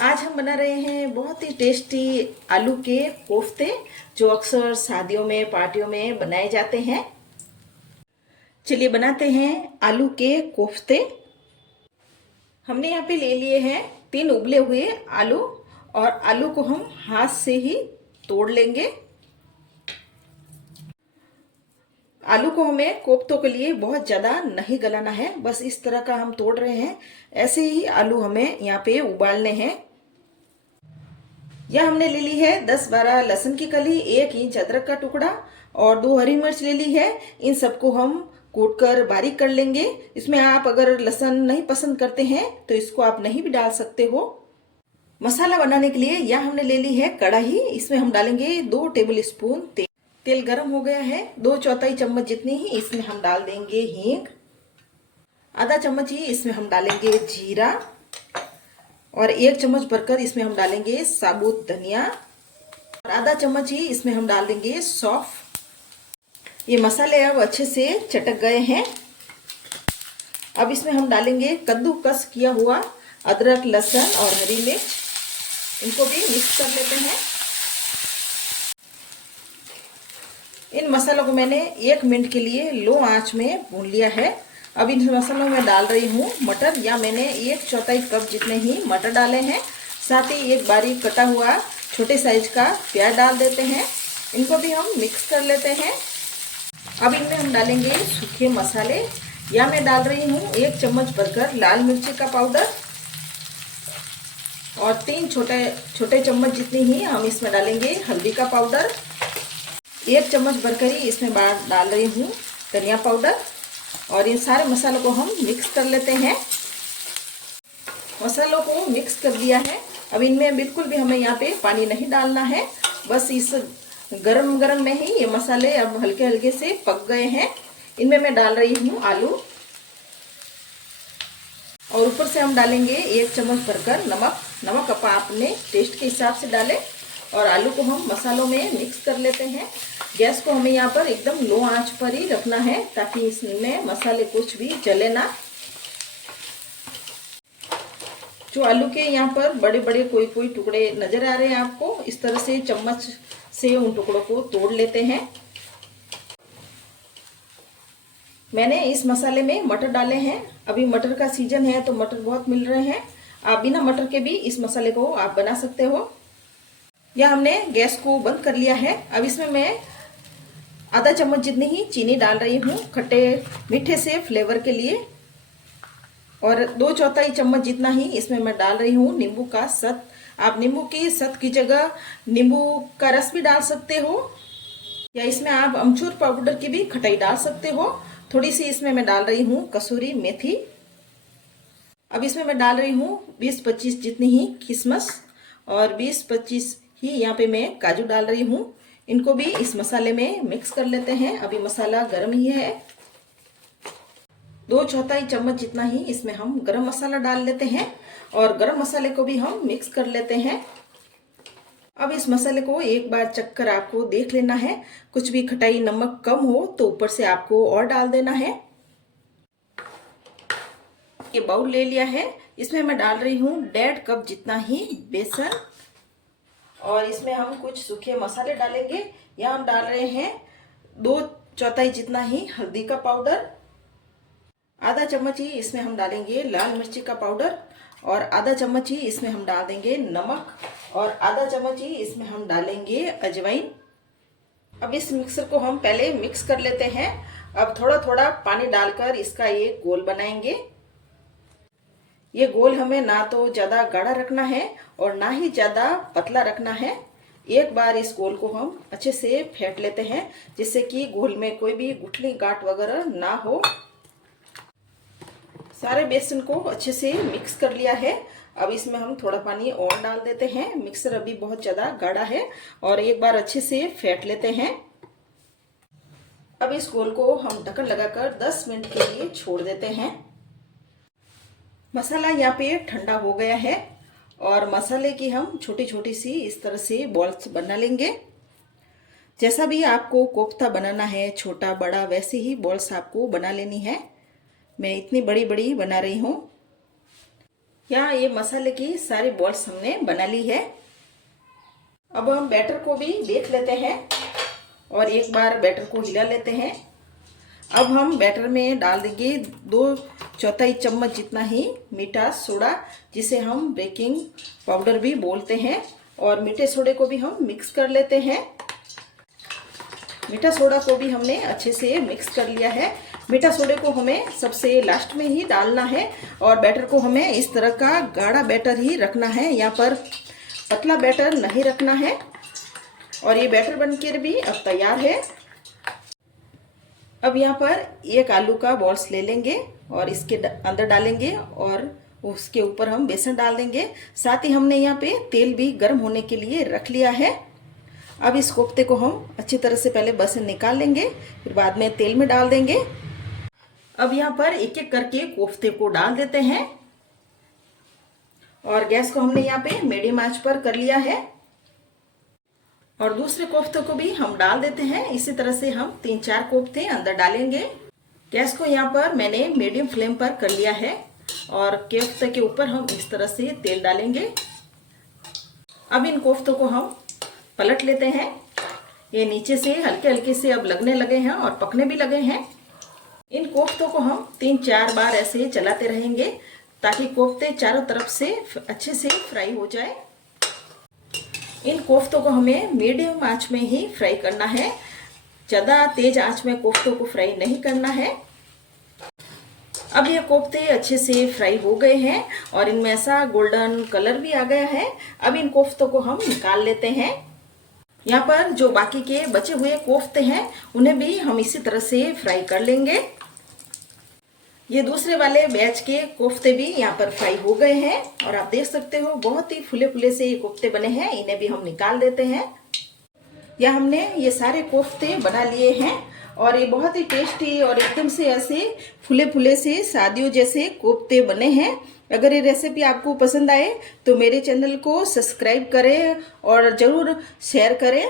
आज हम बना रहे हैं बहुत ही टेस्टी आलू के कोफ्ते, जो अक्सर शादियों में पार्टियों में बनाए जाते हैं। चलिए बनाते हैं आलू के कोफ्ते। हमने यहाँ पे ले लिए हैं 3 उबले हुए आलू, और आलू को हम हाथ से ही तोड़ लेंगे। आलू को हमें कोफ्तों के लिए बहुत ज़्यादा नहीं गलाना है, बस इस तरह का हम तोड़ रहे हैं। ऐसे ही आलू हमें यहाँ पे उबालने हैं। यह हमने ले ली है 10-12 लहसुन की कली, 1 इंच अदरक का टुकड़ा और 2 हरी मिर्च ले ली है। इन सबको हम कूट कर बारीक कर लेंगे। इसमें आप अगर लहसुन नहीं पसंद करते हैं तो इसको आप नहीं भी डाल सकते हो। मसाला बनाने के लिए यह हमने ले ली है कढ़ाई। इसमें हम डालेंगे 2 टेबल स्पून तेल। तेल गर्म हो गया है। 2/4 चम्मच जितनी ही इसमें हम डाल देंगे हींग। आधा चम्मच ही इसमें हम डालेंगे जीरा, और 1 चम्मच भरकर इसमें हम डालेंगे साबुत धनिया, और आधा चम्मच ही इसमें हम डाल देंगे सौंफ। ये मसाले अब अच्छे से चटक गए हैं। अब इसमें हम डालेंगे कद्दूकस किया हुआ अदरक, लहसुन और हरी मिर्च। इनको भी मिक्स कर लेते हैं। इन मसालों को मैंने 1 मिनट के लिए लो आंच में भून लिया है। अब इन मसालों में डाल रही हूँ मटर, या मैंने 1/4 कप जितने ही मटर डाले हैं। साथ ही एक बारीक कटा हुआ छोटे साइज का प्याज डाल देते हैं। इनको भी हम मिक्स कर लेते हैं। अब इनमें हम डालेंगे सूखे मसाले। या मैं डाल रही हूँ 1 चम्मच भरकर लाल मिर्ची का पाउडर, और 3 छोटे चम्मच जितनी ही हम इसमें डालेंगे हल्दी का पाउडर। 1 चम्मच भरकर ही इसमें डाल रही हूँ धनिया पाउडर, और इन सारे मसालों को हम मिक्स कर लेते हैं। मसालों को मिक्स कर दिया है। अब इनमें बिल्कुल भी हमें यहाँ पे पानी नहीं डालना है। बस इस गरम गरम में ही ये मसाले अब हल्के हल्के से पक गए हैं। इनमें मैं डाल रही हूँ आलू, और ऊपर से हम डालेंगे 1 चम्मच भरकर नमक। नमक अपने टेस्ट के हिसाब से डालें, और आलू को हम मसालों में मिक्स कर लेते हैं। गैस को हमें यहाँ पर एकदम लो आंच पर ही रखना है, ताकि इसमें मसाले कुछ भी जले ना। जो आलू के यहाँ पर बड़े बड़े कोई टुकड़े नजर आ रहे हैं आपको, इस तरह से चम्मच से उन टुकड़ों को तोड़ लेते हैं। मैंने इस मसाले में मटर डाले हैं। अभी मटर का सीजन है तो मटर बहुत मिल रहे हैं। आप बिना मटर के भी इस मसाले को आप बना सकते हो। यह हमने गैस को बंद कर लिया है। अब इसमें मैं आधा चम्मच जितनी ही चीनी डाल रही हूँ खट्टे मीठे से फ्लेवर के लिए, और 2/4 चम्मच जितना ही इसमें मैं डाल रही हूँ नींबू का सत। आप नींबू की सत की जगह नींबू का रस भी डाल सकते हो, या इसमें आप अमचूर पाउडर की भी खटाई डाल सकते हो। थोड़ी सी इसमें मैं डाल रही हूँ कसूरी मेथी। अब इसमें मैं डाल रही हूँ 20-25 जितनी ही किशमिश, और 20-25 ही यहाँ पे मैं काजू डाल रही हूँ। इनको भी इस मसाले में मिक्स कर लेते हैं। अभी मसाला गर्म ही है। 2/4 चम्मच जितना ही इसमें हम गरम मसाला डाल लेते हैं, और गरम मसाले को भी हम मिक्स कर लेते हैं। अब इस मसाले को एक बार चख कर आपको देख लेना है। कुछ भी खटाई नमक कम हो तो ऊपर से आपको और डाल देना है। ये बाउल ले लिया है। इसमें मैं डाल रही हूँ 1.5 कप जितना ही बेसन, और इसमें हम कुछ सूखे मसाले डालेंगे। यहाँ हम डाल रहे हैं 2/4 जितना ही हल्दी का पाउडर, आधा चम्मच ही इसमें हम डालेंगे लाल मिर्ची का पाउडर, और आधा चम्मच ही इसमें हम डाल देंगे नमक, और आधा चम्मच ही इसमें हम डालेंगे अजवाइन। अब इस मिक्सर को हम पहले मिक्स कर लेते हैं। अब थोड़ा थोड़ा पानी डालकर इसका ये गोल बनाएंगे। ये गोल हमें ना तो ज़्यादा गाढ़ा रखना है और ना ही ज़्यादा पतला रखना है। एक बार इस गोल को हम अच्छे से फेंट लेते हैं, जिससे कि गोल में कोई भी गुठली गांठ वगैरह ना हो। सारे बेसन को अच्छे से मिक्स कर लिया है। अब इसमें हम थोड़ा पानी और डाल देते हैं। मिक्सर अभी बहुत ज़्यादा गाढ़ा है, और एक बार अच्छे से फेंट लेते हैं। अब इस गोल को हम ढक्कन लगाकर 10 मिनट के लिए छोड़ देते हैं। मसाला यहाँ पे ठंडा हो गया है, और मसाले की हम छोटी छोटी सी इस तरह से बॉल्स बना लेंगे। जैसा भी आपको कोफ्ता बनाना है, छोटा बड़ा, वैसे ही बॉल्स आपको बना लेनी है। मैं इतनी बड़ी बड़ी बना रही हूँ। यहाँ ये मसाले की सारी बॉल्स हमने बना ली है। अब हम बैटर को भी देख लेते हैं और एक बार बैटर को हिला लेते हैं। अब हम बैटर में डाल देंगे 2/4 चम्मच जितना ही मीठा सोडा, जिसे हम बेकिंग पाउडर भी बोलते हैं, और मीठे सोडे को भी हम मिक्स कर लेते हैं। मीठा सोडा को भी हमने अच्छे से मिक्स कर लिया है। मीठा सोडे को हमें सबसे लास्ट में ही डालना है और बैटर को हमें इस तरह का गाढ़ा बैटर ही रखना है, यहाँ पर पतला बैटर नहीं रखना है। और ये बैटर बनकर भी अब तैयार है। अब यहाँ पर एक आलू का बॉल्स ले लेंगे और इसके अंदर डालेंगे और उसके ऊपर हम बेसन डाल देंगे। साथ ही हमने यहाँ पे तेल भी गर्म होने के लिए रख लिया है। अब इस कोफ्ते को हम अच्छी तरह से पहले बेसन निकाल लेंगे, फिर बाद में तेल में डाल देंगे। अब यहाँ पर एक एक करके कोफ्ते को डाल देते हैं और गैस को हमने यहाँ पे मीडियम आंच पर कर लिया है। और दूसरे कोफ्ते को भी हम डाल देते हैं। इसी तरह से हम 3-4 कोफ्ते अंदर डालेंगे। गैस को यहाँ पर मैंने मीडियम फ्लेम पर कर लिया है और कोफ्ते के ऊपर हम इस तरह से तेल डालेंगे। अब इन कोफ्तों को हम पलट लेते हैं। ये नीचे से हल्के हल्के से अब लगने लगे हैं और पकने भी लगे हैं। इन कोफ्तों को हम 3-4 बार ऐसे चलाते रहेंगे ताकि कोफ्ते चारों तरफ से अच्छे से फ्राई हो जाए। इन कोफ्तों को हमें मीडियम आंच में ही फ्राई करना है, ज़्यादा तेज आंच में कोफ्तों को फ्राई नहीं करना है। अब ये कोफ्ते अच्छे से फ्राई हो गए हैं और इनमें ऐसा गोल्डन कलर भी आ गया है। अब इन कोफ्तों को हम निकाल लेते हैं। यहाँ पर जो बाकी के बचे हुए कोफ्ते हैं उन्हें भी हम इसी तरह से फ्राई कर लेंगे। ये दूसरे वाले बैच के कोफ्ते भी यहाँ पर फ्राई हो गए हैं और आप देख सकते हो बहुत ही फुले फुले से ये कोफ्ते बने हैं। इन्हें भी हम निकाल देते हैं। या हमने ये सारे कोफ्ते बना लिए हैं और ये बहुत ही टेस्टी और एकदम से ऐसे फुले फुले से शादियों जैसे कोफ्ते बने हैं। अगर ये रेसिपी आपको पसंद आए तो मेरे चैनल को सब्सक्राइब करें और ज़रूर शेयर करें।